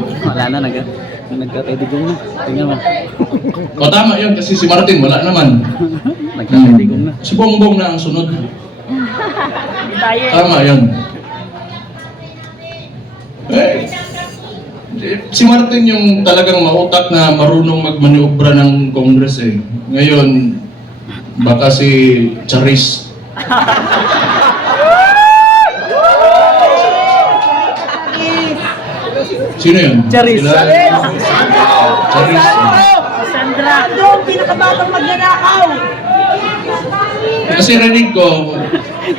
Wala na, nagkakaidigong na. Tingnan mo. O tama yun, kasi si Martin wala naman. Nagkakaidigong na. Si Bongbong na ang sunod. Tama yun. Eh, si Martin yung talagang mautak na marunong magmaniobra ng Congress eh. Ngayon, baka si Charis. Sino yun? Charis. Charis. Sandra! Doon, pinakabatang magnanakaw! Kasi rinig ko,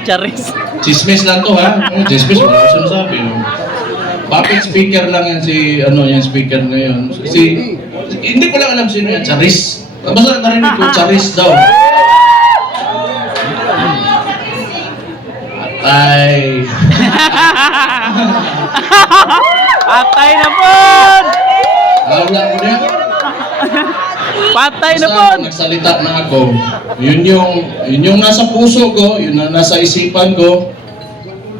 Charis. chismis lang to ha. Chismis, wala ko sinasabi. Puppet speaker lang yan si, yung speaker ngayon. Hindi ko lang alam sino yan, Charis. Basta narinig ko, Charis daw. Atay. Patay na po! Wala ko niya. Patay na po! Basta nagsalita na ako. Yun yung nasa puso ko, yun ang nasa isipan ko.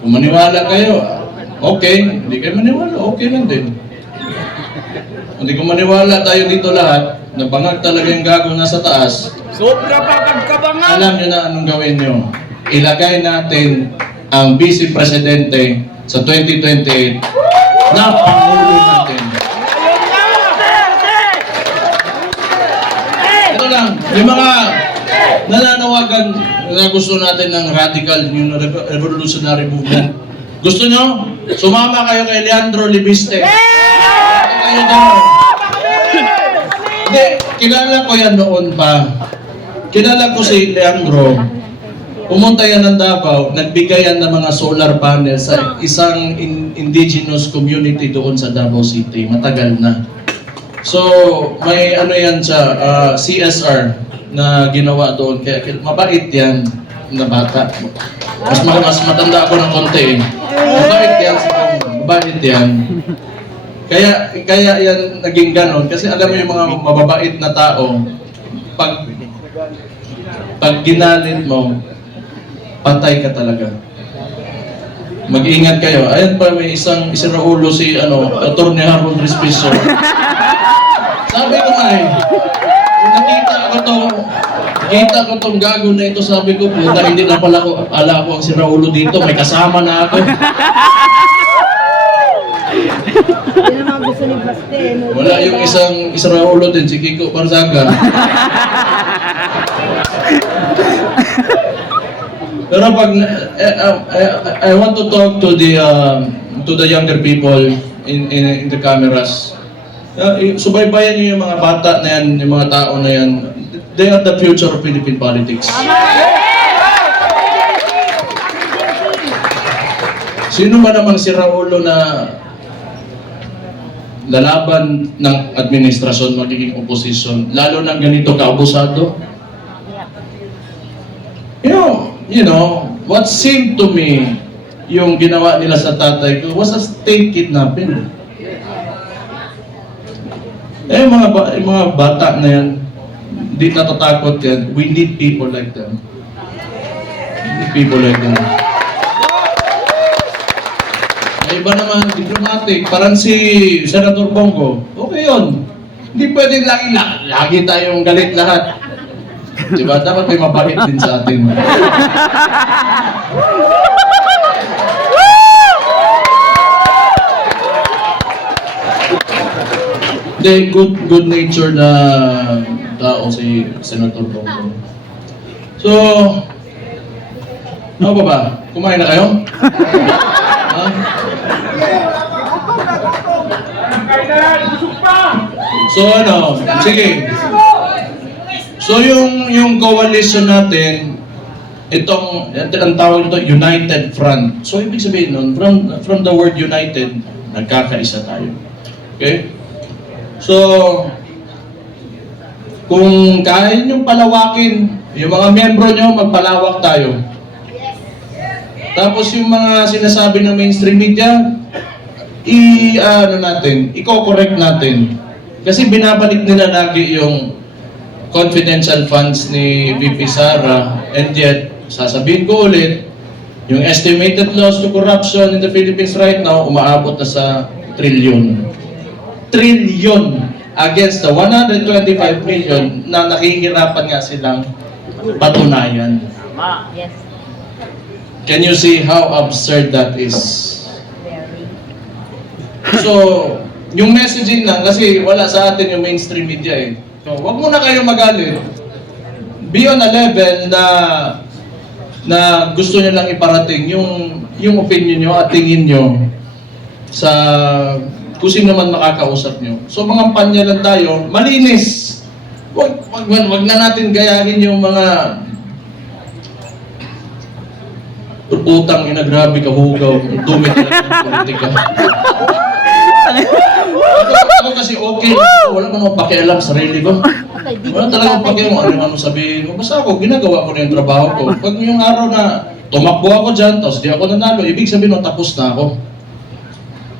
Kung maniwala kayo, okay. Hindi kayo maniwala, okay lang din. Hindi ko maniwala tayo dito lahat, nabangag talaga yung gago nasa taas. Sobra pa pagkabangan! Alam nyo na anong gawin nyo. Ilagay natin ang Vice Presidente sa 2028 na Pangulo natin. Ito lang, yung mga nananawagan na gusto natin ng radical, yung revolutionary movement. Gusto nyo? Sumama kayo kay Leandro Libiste. Kayo daw. Hindi, kilala ko yan noon pa. Kilala ko si Leandro. Pumunta yan ng Davao, nagbigay yan ng mga solar panels sa isang indigenous community doon sa Davao City. Matagal na. So, may yan sa CSR na ginawa doon. Kaya mabait yan na bata. Mas matanda ako ng konti eh. Mabait yan. Mabait yan. Kaya yan naging ganon. Kasi alam mo yung mga mababait na tao, pag ginalit mo, patay ka talaga. Mag-ingat kayo. Ayan pa, may isang Raulo si Atty. Harold Respicio. Sabi ko nga nakita ko tong gago na ito, sabi ko, puta, hindi na pala ako, ala ko ang si Raulo dito, may kasama na ako. Hindi naman gusto ni Baste. Wala yung isang Raulo din, si Kiko Barzaga. Pero pag I want to talk to the younger people in the cameras. Subaybayan niyo yung mga bata na yan, yung mga tao na yan. They are the future of Philippine politics. Sino ba namang si Raulo na lalaban ng administrasyon, magiging opposition, lalo ng ganito kaabusado? You know, what seemed to me, yung ginawa nila sa tatay ko, was a state kidnapping. Yung mga bata na yan, hindi natatakot yan. We need people like them. We need people like them. May iba naman, diplomatic, parang si Senator Bongo. Okay yun. Hindi pwedeng lagi tayong galit lahat. Diba? Dapat may mabait din sa atin. Hindi, good nature na tao si Senator Bongo. So, ano ba? Kumain na kayo? Ha? So sige. So yung coalition natin, ang tawag nito United Front. So ibig sabihin nun, from the word united, nagkakaisa tayo. Okay? So kung kaya nyo palawakin, yung mga membro nyo, magpalawak tayo. Tapos yung mga sinasabi ng mainstream media, i-correct natin. Kasi binabalik nila lagi yung confidential funds ni VP Sara, and yet, sasabihin ko ulit, yung estimated loss to corruption in the Philippines right now, umaabot na sa trilyon. trillion against the 125 million na nakihirapan nga silang patunayan. Yes. Can you see how absurd that is? Very. So, yung messaging lang, kasi wala sa atin yung mainstream media eh. So, wag muna kayo magalit. Be on a level na gusto nyo lang iparating yung opinion nyo at tingin nyo sa kung sino naman makakausap nyo. So, mga panya lang tayo, malinis. Wag na natin gayahin yung mga utang ina, grabe ka hugaw, dumi talaga ng politika. Ako kasi okay, wala man akong pakialam sa sarili ko. Wala talagang pakialam ano sabihin mo. Basta ako, ginagawa ko na yung trabaho ko. Pag yung araw na tumakbo ako dyan, tapos di ako nanalo, ibig sabihin no, tapos na ako.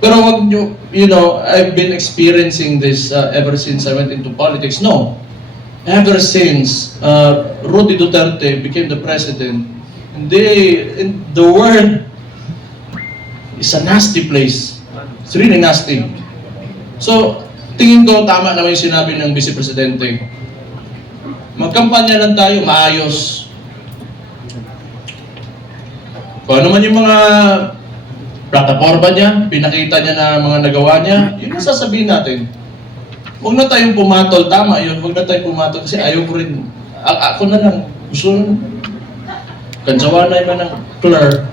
Pero wag nyo, you know, I've been experiencing this ever since I went into politics. No. Ever since Rudy Duterte became the president, the world is a nasty place. It's really nasty. So, tingin ko tama naman yung sinabi ng Vice Presidente. Magkampanya lang tayo, maayos. Kung ano man yung mga plataforma niya, pinakita niya na mga nagawa niya, yun ang sasabihin natin. Huwag na tayong pumatol, tama yun, huwag na tayong pumatol kasi ayaw ko rin, ako na lang, gusto na, kansawa na yung ng Claire.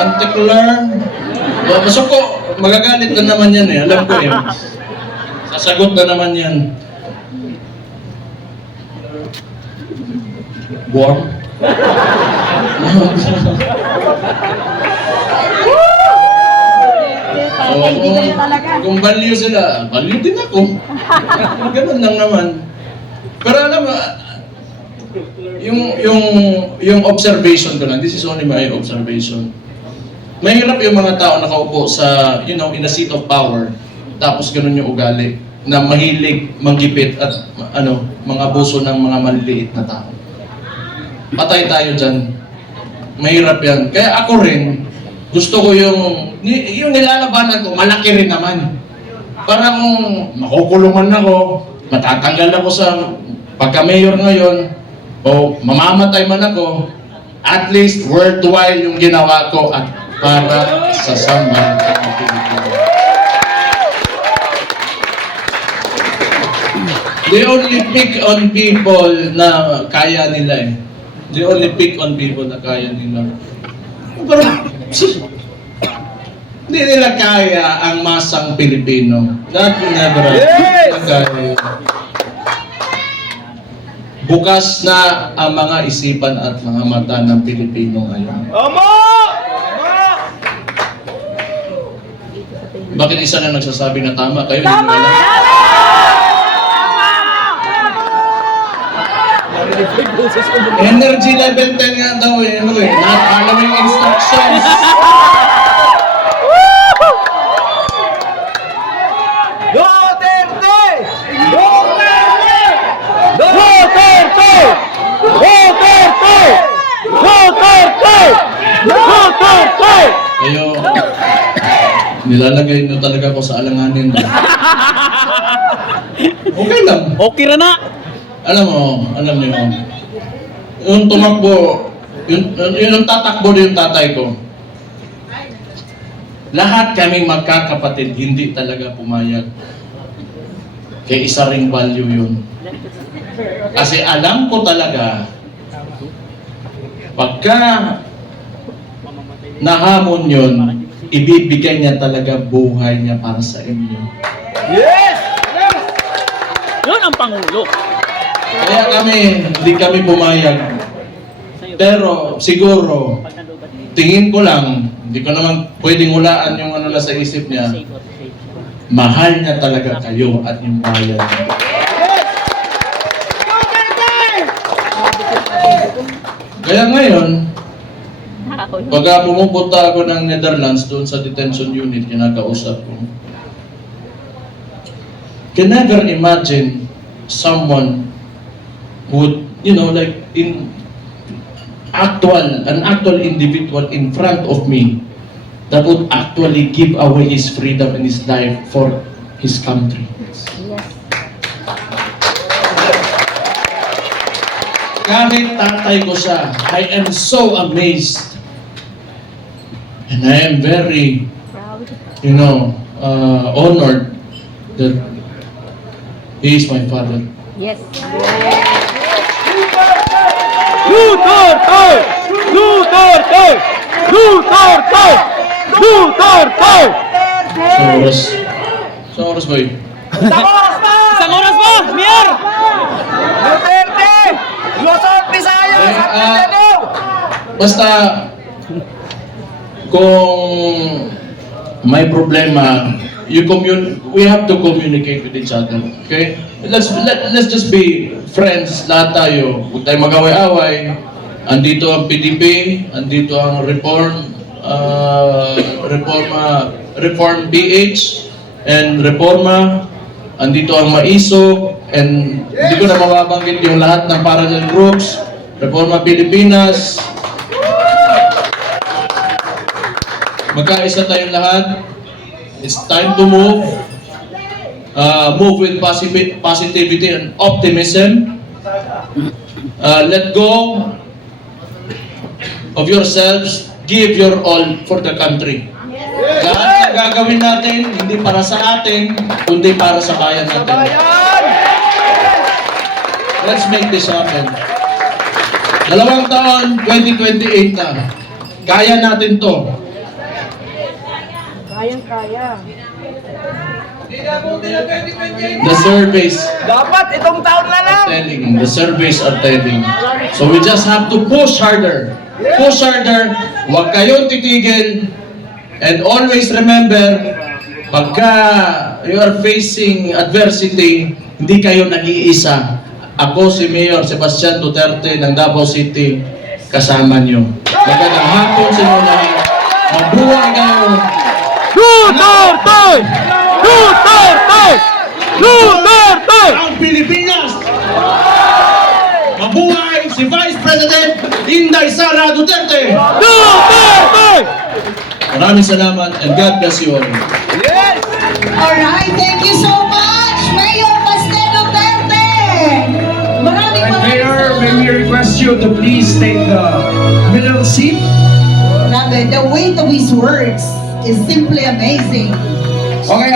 Anti-Claire. Masok ko, magagalit na naman yan eh, alam ko eh. Sasagot na naman yan. Warm? Kung value sila, value din ako. Ganun lang naman. Pero alam mo, yung observation ko lang, this is only my observation. Mahirap yung mga tao nakaupo sa, you know, in a seat of power, tapos ganun yung ugali, na mahilig, manggipit at mga abuso ng mga maliliit na tao. Patay tayo dyan. Mahirap yan. Kaya ako rin, gusto ko yung nilalabanan ko, malaki rin naman. Para kung makukulungan ako, matatanggal ako sa pagka-mayor ngayon, o mamamatay man ako, at least worthwhile yung ginawa ko at para sa sambahan ng Pilipinas. They only pick on people na kaya nila eh. They only pick on people na kaya nila. Pero, hindi nila kaya ang masang Pilipino. Never. Kaya. Bukas na ang mga isipan at mga mata ng Pilipino ngayon. Bakit isa na nagsasabi na tama? Kayo hindi nyo alam? Energy level 10 nga daw eh. Not following instructions. Duterte! Duterte! Duterte! Duterte! Duterte! Duterte! Kayo, nilalagay nyo talaga ko sa alanganin. Okay lang. Okay ra na. Alam niyo, yung tumakbo, yung tatakbo din yung tatay ko. Lahat kaming magkakapatid, hindi talaga pumayag. Kaya isa ring value yun. Kasi alam ko talaga, pagka nahamon yun, ibibigay niya talaga buhay niya para sa inyo. Yun ang Pangulo. Kaya hindi kami pumayag. Pero siguro, tingin ko lang, hindi ko naman pwedeng hulaan yung ano na sa isip niya, mahal niya talaga kayo at yung bayan niya. Kaya ngayon, pagka pumupunta ako ng Netherlands doon sa detention unit, kinakausap ko, can never imagine someone would, you know, like an actual individual in front of me that would actually give away his freedom and his life for his country. Kahit tatay ko siya, I am so amazed. And I am very, honored that he is my father. Yes. Duterte! Duterte! Duterte! Duterte! Sa oras ba yun? Isang oras pa, Mayor! Duterte! Luzon, Visayas, at Mindanao! Basta, kung may problema, we have to communicate with each other. Okay? Let's just be friends, lahat tayo. Huwag tayo mag-away-away. Andito ang PDP, andito ang Reform PH, and Reforma, andito ang MAISO, and hindi ko na mababanggit yung lahat ng parallel groups, Reforma Pilipinas. Magkaisa tayong lahat. It's time to move. Move with positivity and optimism. Let go of yourselves. Give your all for the country. Lahat na gagawin natin, hindi para sa atin, kundi para sa bayan natin. Let's make this happen. 2 taon, 2028 na. Kaya natin to. Kayang-kaya. The surveys Dapat itong taon na lang! the surveys are telling. So we just have to push harder. Push harder. Huwag kayong titigil. And always remember, pagka you are facing adversity, hindi kayo nag-iisa. Ako si Mayor Sebastian Duterte ng Davao City, kasama nyo. Magandang hapon sa inyo lahat. Mabuhay kayo. Duterte! Duterte! Duterte! Ang Pilipinas! Mabuhay si Vice President Inday Sara Duterte! Duterte! Maraming salamat and God bless you all. Alright, thank you so much, Mayor Baste Duterte! Maraming Mayor, may we request you to please take the middle seat. Grabe, the weight of his words is simply amazing. Okay.